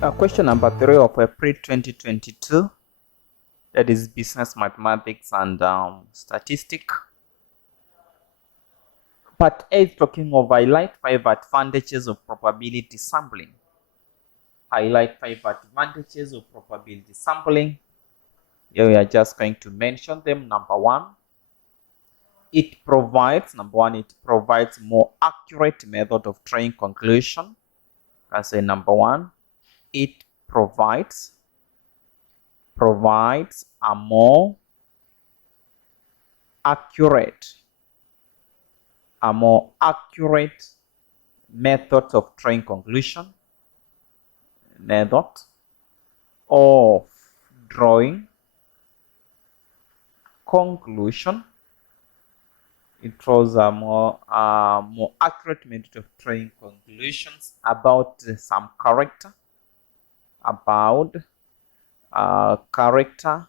Question number 3 of April 2022, that is business mathematics and statistics. Part A is talking of highlight 5 advantages of probability sampling. Highlight 5 advantages of probability sampling. Here we are just going to mention them. Number 1, it provides more accurate method of drawing conclusion. I say number 1, it provides a more accurate method of drawing conclusion. Method of drawing conclusion. It draws a more accurate method of drawing conclusions about some character, character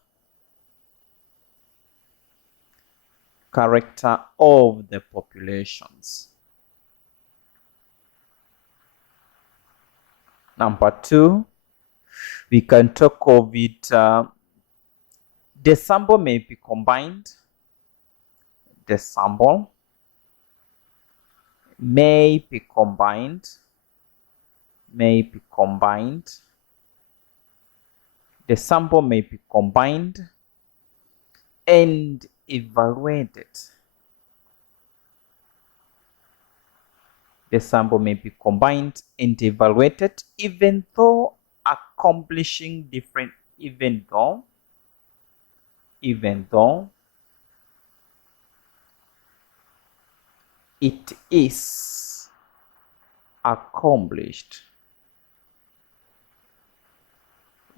of the populations. Number 2, we can talk of it. The sample may be combined. The sample may be combined. The sample may be combined and evaluated. The sample may be combined and evaluated, even though accomplishing different, even though it is accomplished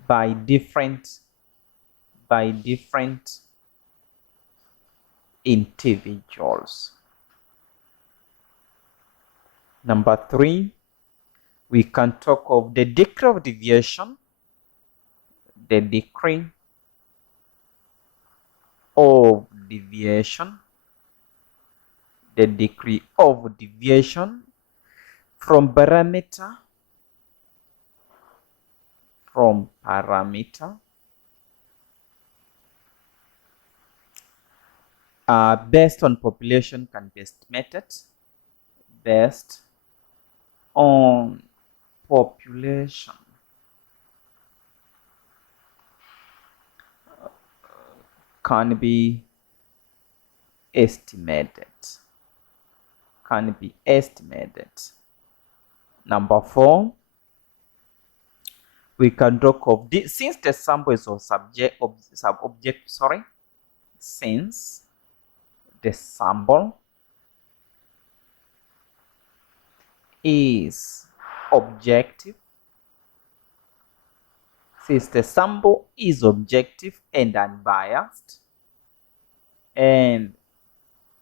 by different individuals. Number 3, we can talk of the degree of deviation. The degree of deviation from parameter based on population can be estimated. Based on population can be estimated. Number 4, we can talk of this, since the sample is of since the sample is objective, and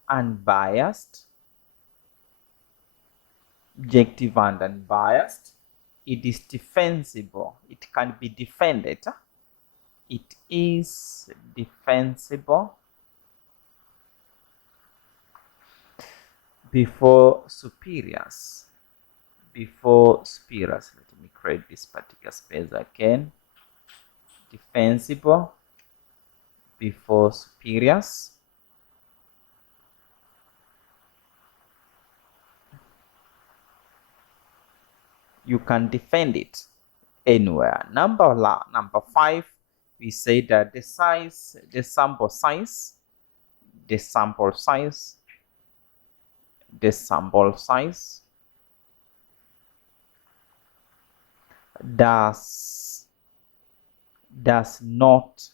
unbiased, objective and unbiased, it is defensible. It can be defended. It is defensible before superiors. Let me create this particular space again. Defensible before superiors. You can defend it anywhere. Number 5, we say that the sample size does not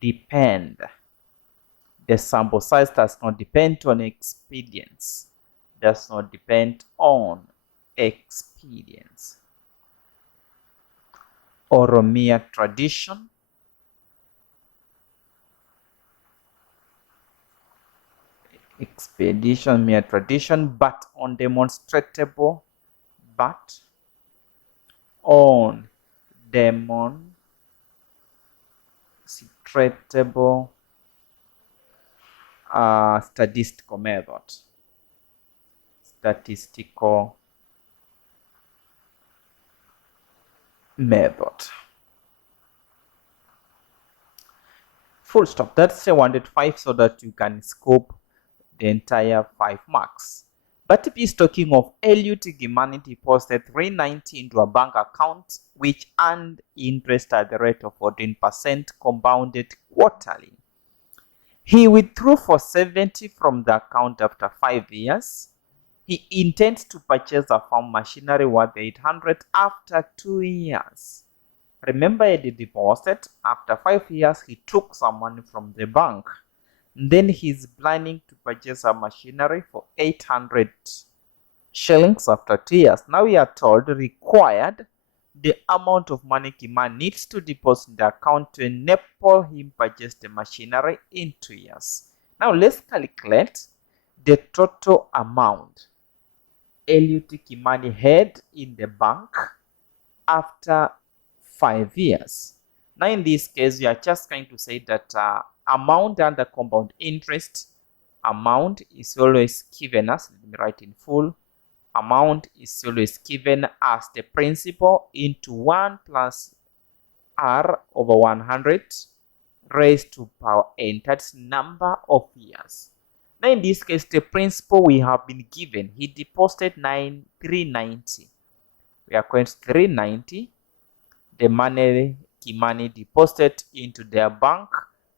depend. The sample size does not depend on experience. Or a mere tradition. Mere tradition, but on demonstrable statistical method. method. Full stop. That's a 105 so that you can scope the entire 5 marks. But if he's talking of Eliud Gimani deposited 390 into a bank account which earned interest at the rate of 14% compounded quarterly. He withdrew for 70 from the account after 5 years. He intends to purchase a farm machinery worth 800 after 2 years. Remember, he deposited. After 5 years, he took some money from the bank. Then he's planning to purchase a machinery for 800 shillings after 2 years. Now we are told required the amount of money Kimani needs to deposit in the account to enable him purchase the machinery in 2 years. Now let's calculate the total amount Eliud Kimani had in the bank after 5 years. Now in this case, we are just going to say that amount under compound interest, amount is always given as, let me write in full, amount is always given as the principal into 1 plus r over 100 raised to power n. That's number of years. Now in this case, the principal we have been given, he deposited 390. We are going to 390. The money Kimani deposited into their bank.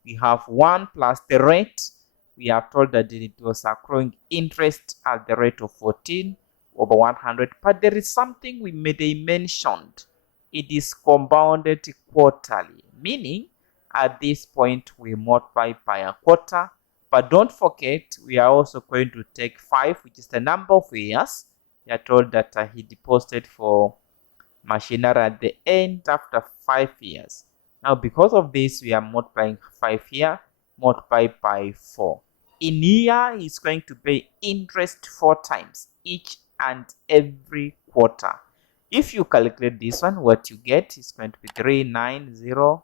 We have 1 plus the rate. We are told that it was accruing interest at the rate of 14 over 100. But there is something they mentioned. It is compounded quarterly, meaning at this point we multiply by a quarter. But don't forget, we are also going to take 5, which is the number of years. We are told that he deposited for machinery at the end after 5 years. Now because of this, we are multiplying 5 here, multiplied by 4. In here, he's going to pay interest 4 times each and every quarter. If you calculate this one, what you get is going to be 390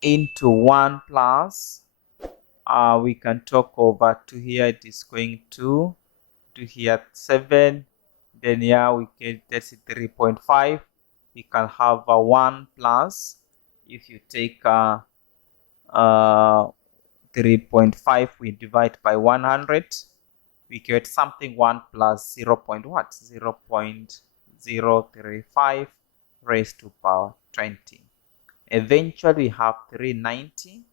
into 1 plus, we can talk over 2 here, it is going to here 7. Then here we get, that's 3.5. We can have a 1 plus. If you take 3.5, we divide by 100. We get something 1 plus 0. What? 0.035 raised to power 20. Eventually, we have 390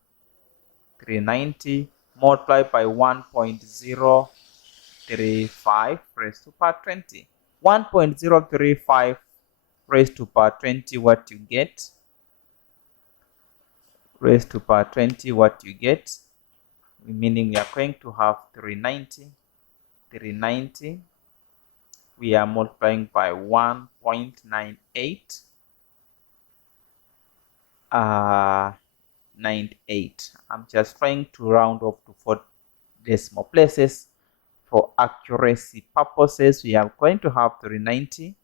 multiplied by 1.035 raised to power 20. 1.035 raised to power 20, what you get? Raised to power 20, what you get? Meaning we are going to have 390. We are multiplying by 1.98. 98. I'm just trying to round up to 4 decimal places. For accuracy purposes, we are going to have 390.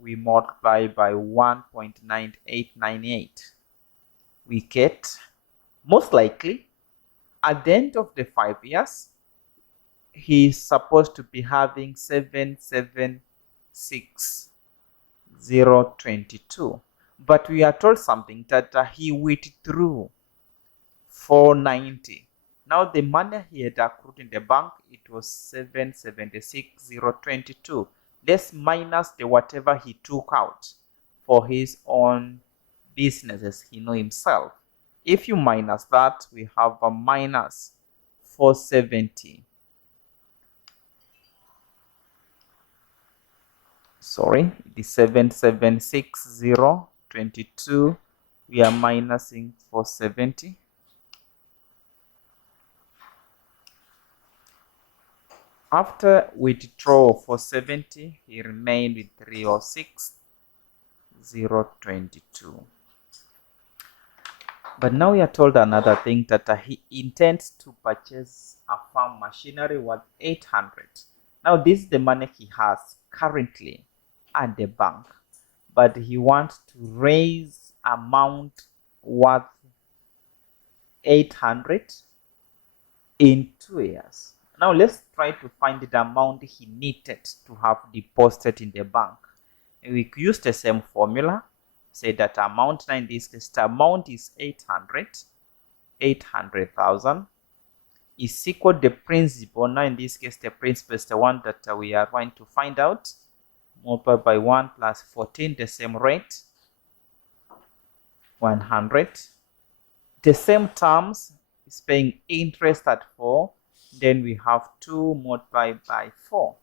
We multiply by 1.9898. We get, most likely, at the end of the 5 years, he's supposed to be having 776,022. But we are told something that he withdrew 490. Now the money he had accrued in the bank, it was 776,022. Let's minus the whatever he took out for his own businesses, he know himself. If you minus that, we have a minus 470. Sorry, the 776,022. We are minusing 470. After withdrawal for 70, he remained with 306,022. But now we are told another thing, that he intends to purchase a farm machinery worth 800. Now this is the money he has currently at the bank, but he wants to raise amount worth 800 in 2 years. Now let's try to find the amount he needed to have deposited in the bank. we use the same formula. Say that amount, now in this case, the amount is 800,000 is equal to the principal. Now in this case, the principal is the one that we are going to find out. Multiply by 1 plus 14, the same rate, 100. The same terms is paying interest at 4. Then we have 2 multiplied by 4.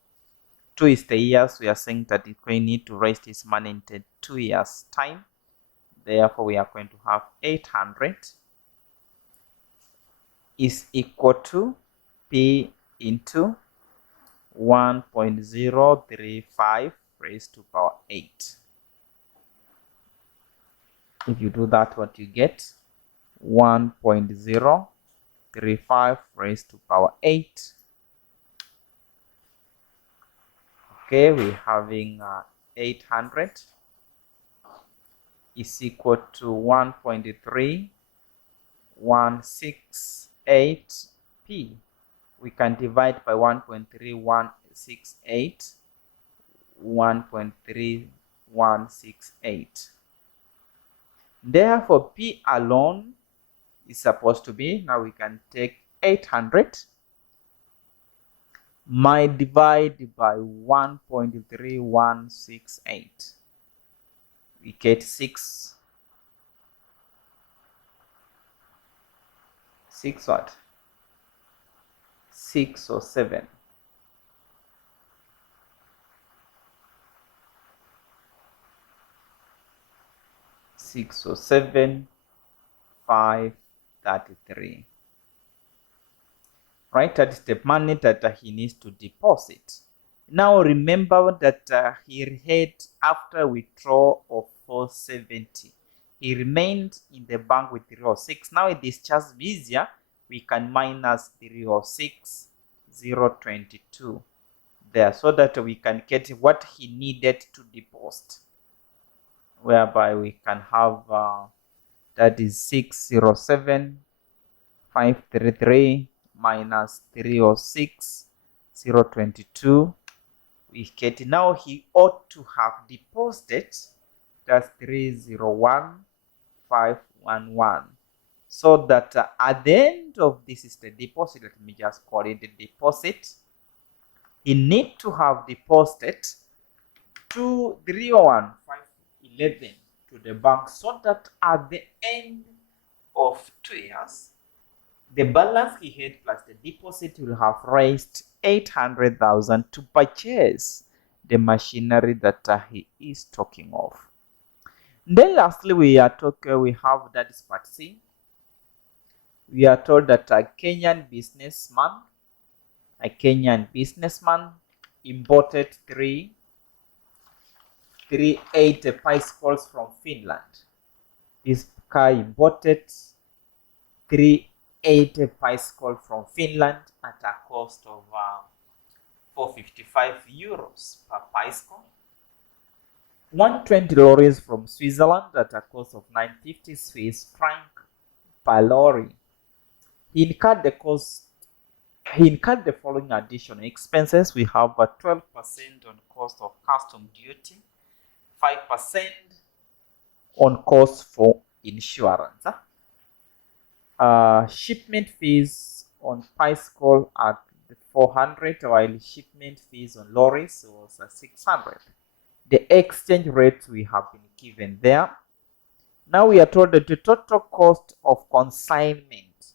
2 is the years. We are saying that it's going to need to raise this money in 2 years' time. Therefore, we are going to have 800 is equal to P into 1.035 raised to power 8. If you do that, what you get? 1.035 raised to power 8. Okay, we're having 800 is equal to 1.3168p. We can divide by 1.3168, 1.3168. Therefore, P alone is supposed to be, now we can take 800 divide by 1.3168. We get 6 what? 6 or 7. 6 or 7, 533. Right, that is the money that he needs to deposit. Now remember that he had, after withdrawal of 470, he remained in the bank with 306. Now it is just easier. We can minus 306, 022 there, so that we can get what he needed to deposit. Whereby we can have that is 607, 533 minus 306, 022. We get, now he ought to have deposited, that's 301,511. So that at the end of this is the deposit. Let me just call it the deposit. He need to have deposited 301,511 to the bank, so that at the end of 2 years, the balance he had plus the deposit will have raised 800,000 to purchase the machinery that he is talking of. Then lastly, we have that is part C. We are told that a Kenyan businessman imported 380 bicycles from Finland. This guy imported 380 bicycles from Finland at a cost of 455 euros per bicycle. 120 lorries from Switzerland at a cost of 950 Swiss franc per lorry. He incurred the following additional expenses. We have a 12% on cost of custom duty, 5% on cost for insurance. Shipment fees on bicycle at 400, while shipment fees on lorries was 600. The exchange rates we have been given there. Now we are told that the total cost of consignment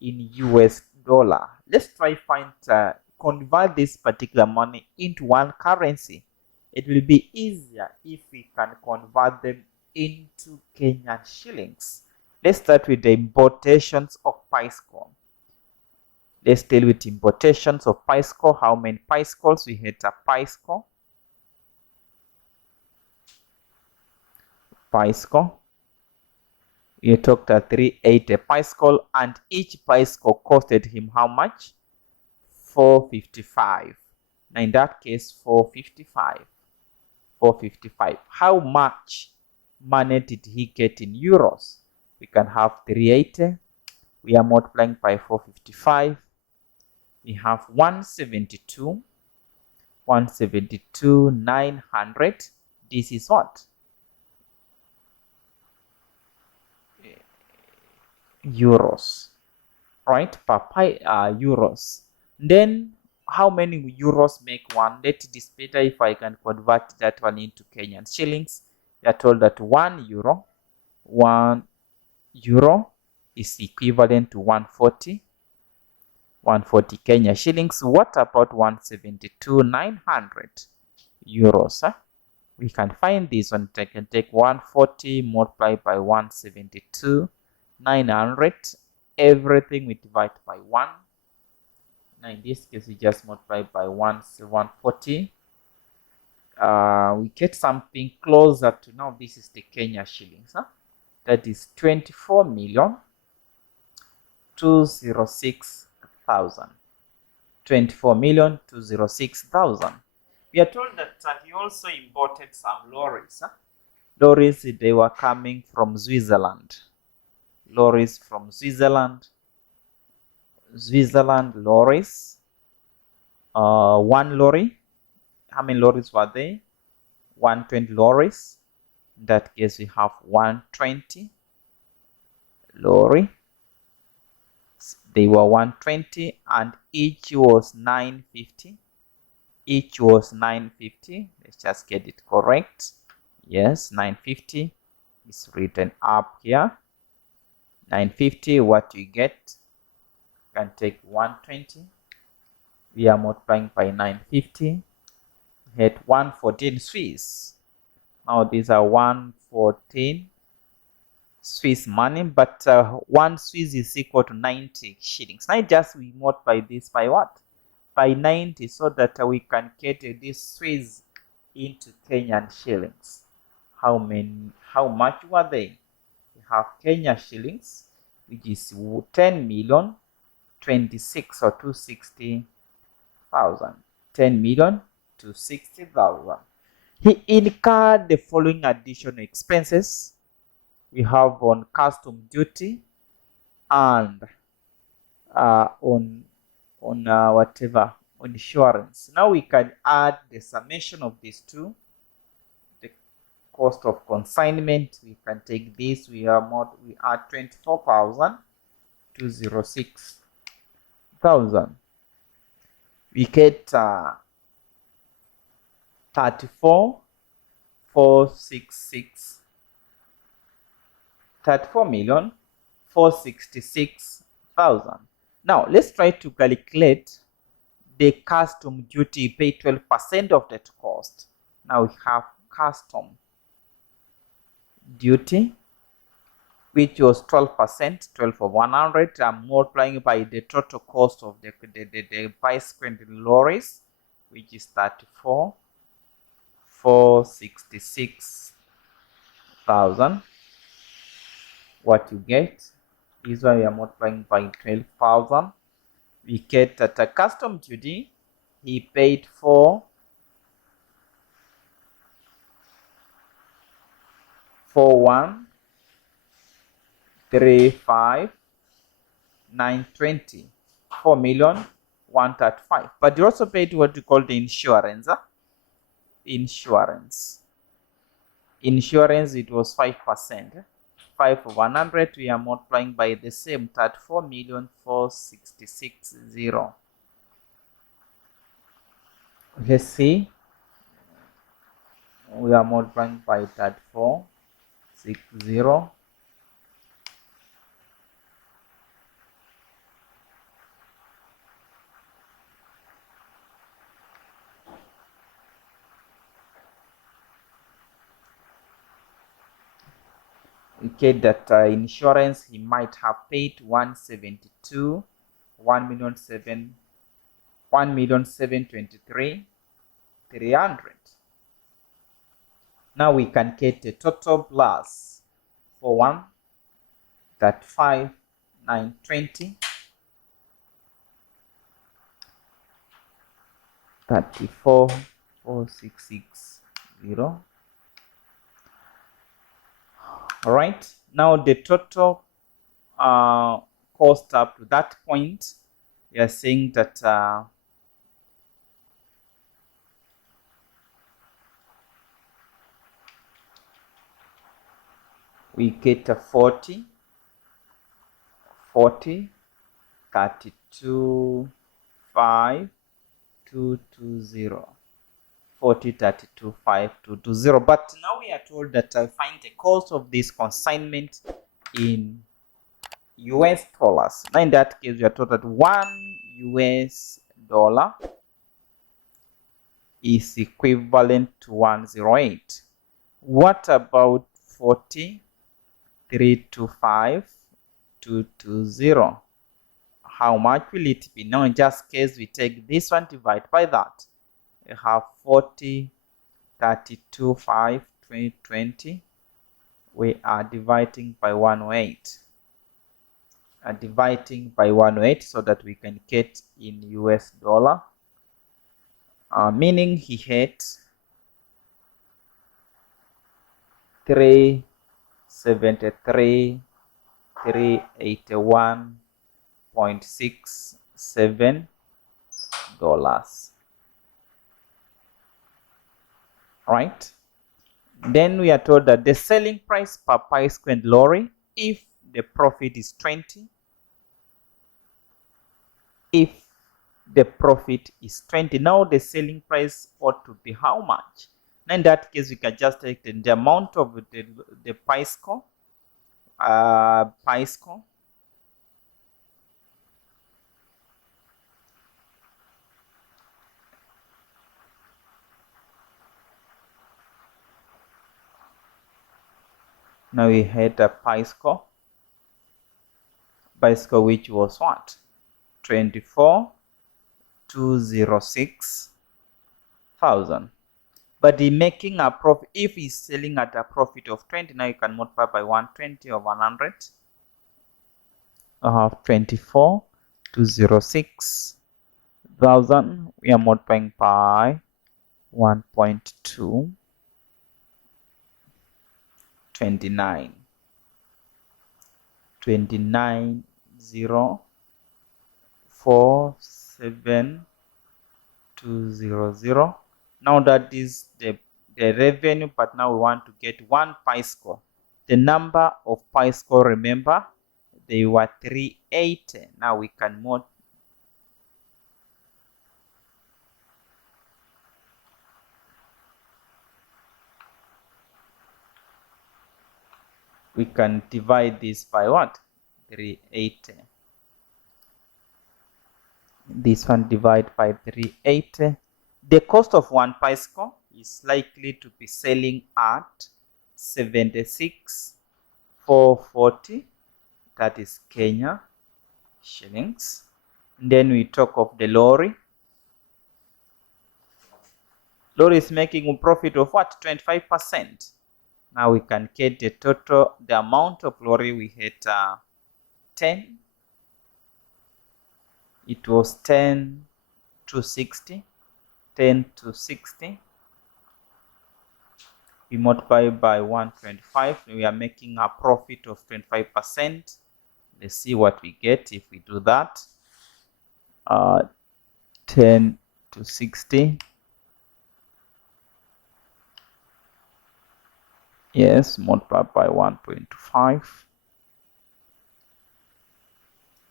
in US dollar. Let's try convert this particular money into one currency. It will be easier if we can convert them into Kenyan shillings. Let's start with the importations of bicycle. Let's deal with importations of bicycle. How many bicycles? We had a bicycle. You took a 380 bicycle, and each bicycle costed him how much? 455. Now in that case, 455. How much money did he get in euros? We can have 380. We are multiplying by 455. We have 172, 900 This is what? Euros, right? Per euros. Then how many euros make one? Let it is better if I can convert that one into Kenyan shillings. We are told that 1 euro is equivalent to 140 Kenya shillings. What about 172,900 euros? We can find this one. I can take 140 multiplied by 172,900. Everything we divide by 1. Now in this case, we just multiply by 140. We get something closer to, now this is the Kenya shillings. That is 24,206,000. 24,206,000. We are told that he also imported some lorries. Lorries, they were coming from Switzerland. Lorries from Switzerland. Lorries. One lorry. How many lorries were there? 120 lorries. In that case, we have 120 lorry. They were 120 and each was 950. Each was 950. Let's just get it correct. Yes, 950 is written up here. 950, what you get? You can take 120. We are multiplying by 950. We had 114 Swiss. Now these are 114 Swiss money, but 1 Swiss is equal to 90 shillings. Now just we multiply this by what? By 90, so that we can get this Swiss into Kenyan shillings. How much were they? We have Kenya shillings, which is 10,026,000 or 260,000. 10,260,000. He incurred the following additional expenses. We have on custom duty and on insurance. Now we can add the summation of these two. The cost of consignment, we can take this. We add 24,206,000. We get 34,466,000. Now let's try to calculate the custom duty. Pay 12% of that cost. Now we have custom duty, which was 12%, 12 of 100. I'm multiplying by the total cost of the bicycle lorries, which is 34,466,000. What you get is why we are multiplying by 12,000. We get that a custom duty, he paid for 4,135,920. 4,135,000. But you also paid what you call the insurance. Insurance, it was 5%. 5 of 100, we are multiplying by the same 34,466,000. Let's see. We are multiplying by 34,60. We get that insurance, he might have paid 172, 1,723,300. Now we can get a total plus for 1,35,920, 34,466,000. All right, now the total cost up to that point, we are saying that we get a 40, 32, 5, 220. 40, 32, 5, 220. But now we are told that I find the cost of this consignment in US dollars. Now in that case, we are told that $1 is equivalent to 108. What about 40, 325, 220? How much will it be? Now in just case, we take this one, divide by that. We have 40, 32, 5, 20. We are dividing by 108. Dividing by 108 so that we can get in US dollar. Meaning he had 373, 381.67 dollars. Right? Then we are told that the selling price per bicycle and lorry, if the profit is 20, if the profit is 20, now the selling price ought to be how much? Now in that case, we can just take the amount of the bicycle, now we had a bicycle which was what? 24,206,000. But the making a profit, if he's selling at a profit of 20, now you can multiply by 120 or 100. I have 24,206,000. We are multiplying by 1.2, 29, 29,047,200. Now that is the revenue, but now we want to get one bicycle. The number of bicycle, remember, they were 380. Now we can divide this by what? 380. This one divide by 380. The cost of one bicycle is likely to be selling at 76,440. That is Kenya shillings. And then we talk of the lorry. Lorry is making a profit of what? 25%. Now we can get the total, the amount of lorry we had 10. It was 10 to 60. 10 to 60. We multiply by 125. We are making a profit of 25%. Let's see what we get if we do that. 10 to 60. Yes, multiply by 1.5.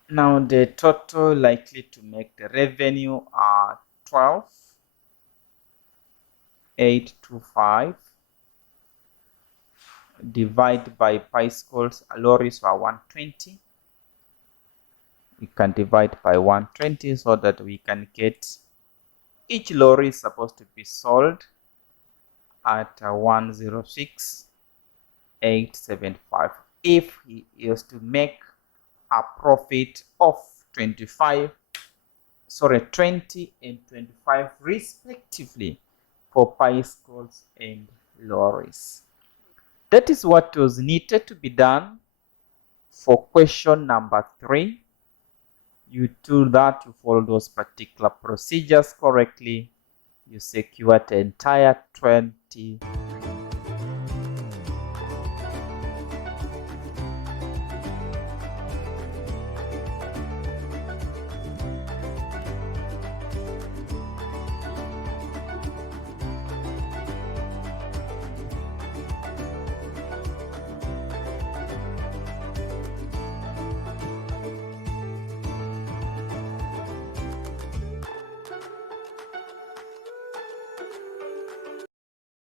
Now the total likely to make the revenue are 12,825. Divide by bicycles, lorries are 120. We can divide by 120 so that we can get each lorry is supposed to be sold at 106,875. If he is to make a profit of 20 and 25 respectively for bicycles and lorries. That is what was needed to be done for question number 3. You do that, you follow those particular procedures correctly, you secure the entire 20